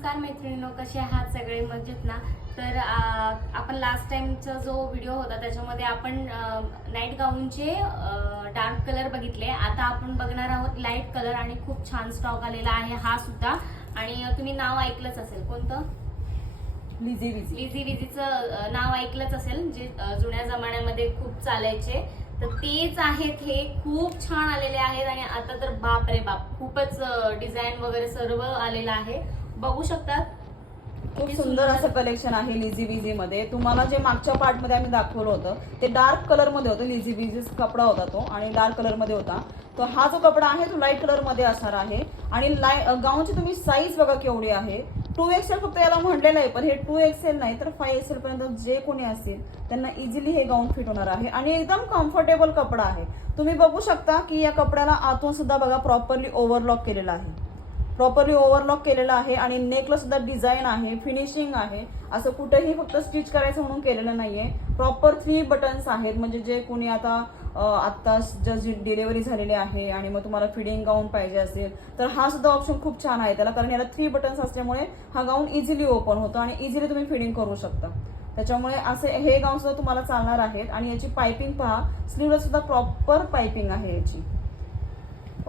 नमस्कार मैत्रिणींनो, कसे आहात सगळे? मजेत ना? तर आपण लास्ट टाइमचा जो व्हिडिओ होता त्याच्यामध्ये आपण नाईट गाऊनचे डार्क कलर बघितले. आता आपण बघणार आहोत लाईट कलर आणि खूप छान स्टॉक आलेला आहे हा सुद्धा. आणि तुम्ही नाव ऐकलंच असेल, कोणतं? लिझी विझी. लिझी विझीचं नाव ऐकलंच असेल, जे जुन्या जमान्यामध्ये खूप चालायचे. तर तेच आहेत, हे खूप छान आलेले आहेत. आणि आता तर बाप रे बाप, खूपच डिझाईन वगैरे सर्व आलेलं आहे, बघू शकतात. खूप सुंदर असं कलेक्शन आहे लिझी विझी मध्ये. तुम्हाला जे मागच्या पार्ट मध्ये आम्ही दाखवलं होतं ते डार्क कलर मध्ये होतं. लिझी विझी कपडा होता तो आणि डार्क कलर मध्ये होता. तो हा जो कपडा आहे तो लाईट कलर मध्ये असणार आहे. आणि गाऊनची तुम्ही साईज बघा केवढी आहे. 2XL फक्त याला म्हणलेलं आहे, पण हे 2XL नाही तर 5XL पर्यंत जे कोणी असतील त्यांना इझिली हे गाऊन फिट होणार आहे. आणि एकदम कम्फर्टेबल कपडा आहे. तुम्ही बघू शकता की या कपड्याला आतून सुद्धा बघा प्रॉपरली ओव्हरलॉक केलेला आहे. प्रॉपरली ओव्हरलॉक केलेला आहे आणि नेकला सुद्धा डिझाईन आहे, फिनिशिंग आहे. असं कुठेही फक्त स्टिच करायचं म्हणून केलेलं नाहीये. प्रॉपर 3 बटन्स आहेत, म्हणजे जे कोणी आता डिलिव्हरी झालेली आहे आणि मग तुम्हाला फिडिंग गाऊन पाहिजे असेल तर हा सुद्धा ऑप्शन खूप छान आहे त्याला, कारण याला 3 बटन्स असल्यामुळे हा गाऊन इझिली ओपन होतो आणि इझिली तुम्ही फिडिंग करू शकता. त्याच्यामुळे असे हे गाऊन सुद्धा तुम्हाला चालणार आहेत. आणि याची पायपिंग पहा, स्लीवला सुद्धा प्रॉपर पायपिंग आहे याची.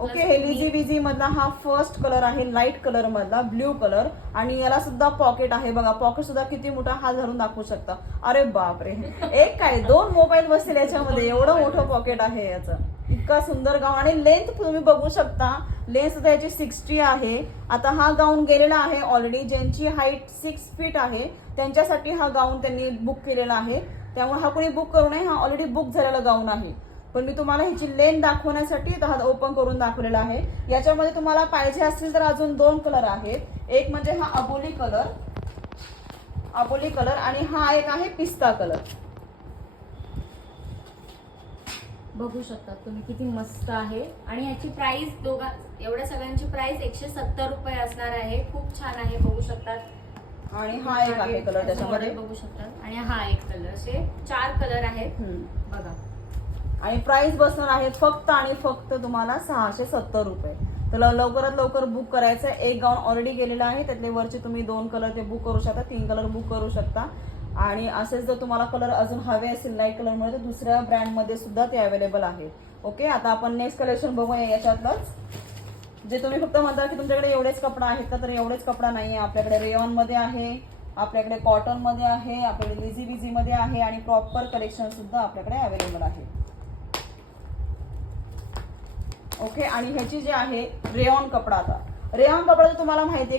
ओके, हे लिझी विझी मधला हा फर्स्ट कलर आहे, लाईट कलर मधला ब्ल्यू कलर. आणि याला सुद्धा पॉकेट आहे बघा. पॉकेट सुद्धा किती मोठा, हा धरून दाखवू शकता. अरे बापरे, एक काय 2 मोबाईल बसतील याच्यामध्ये, एवढं मोठं पॉकेट आहे याचं. इतका सुंदर गाऊन. आणि लेंथ तुम्ही बघू शकता, लेंथ सुद्धा याची 60 आहे. आता हा गाऊन गेलेला आहे ऑलरेडी. ज्यांची हाईट 6 फीट आहे त्यांच्यासाठी हा गाऊन त्यांनी बुक केलेला आहे. त्यामुळे हा कोणी बुक करू नये, हा ऑलरेडी बुक झालेला गाऊन आहे. पण मी तुम्हाला ह्याची लेंथ दाखवण्यासाठी हा ओपन करून दाखवलेला आहे. याच्यामध्ये तुम्हाला पाहिजे असतील तर अजून 2 कलर आहेत. एक म्हणजे हा अबोली कलर आणि हा एक आहे पिस्ता कलर. बघू शकता तुम्ही किती मस्त आहे. आणि ह्याची प्राइस एवढ्या सगळ्यांची प्राइस 170 रुपये असणार आहे. खूप छान आहे, बघू शकतात. आणि हा एक आहे कलर त्याच्यामध्ये, बघू शकतात. आणि हा एक कलर, असे 4 कलर आहेत बघा. आणि प्राइस बसणार आहे फक्त आणि फक्त तुम्हाला 670 रुपये. तर लवकरात लवकर बुक करायचं. एक गाऊन ऑलरेडी गेलेला आहे, त्यातले वरचे तुम्ही 2 कलर ते बुक करू शकता, 3 कलर बुक करू शकता. आणि असेच जर तुम्हाला कलर अजून हवे असेल लाईट कलर मध्ये तर दुसऱ्या ब्रँडमध्ये सुद्धा ते अवेलेबल आहे. ओके, आता आपण नेक्स्ट कलेक्शन बघूया. याच्यातलंच जे तुम्ही फक्त म्हणता की तुमच्याकडे एवढेच कपडा आहेत का, तर एवढेच कपडा नाहीये. आपल्याकडे रेयॉन मध्ये आहे, आपल्याकडे कॉटन मध्ये आहे, आपल्याकडे लिझी विझी मध्ये आहे आणि प्रॉपर कलेक्शन सुद्धा आपल्याकडे अवेलेबल आहे. ओके, आणि ह्याची जे आहे रेयॉन कपडा. आता रेयॉन कपडा तुम्हाला माहिती आहे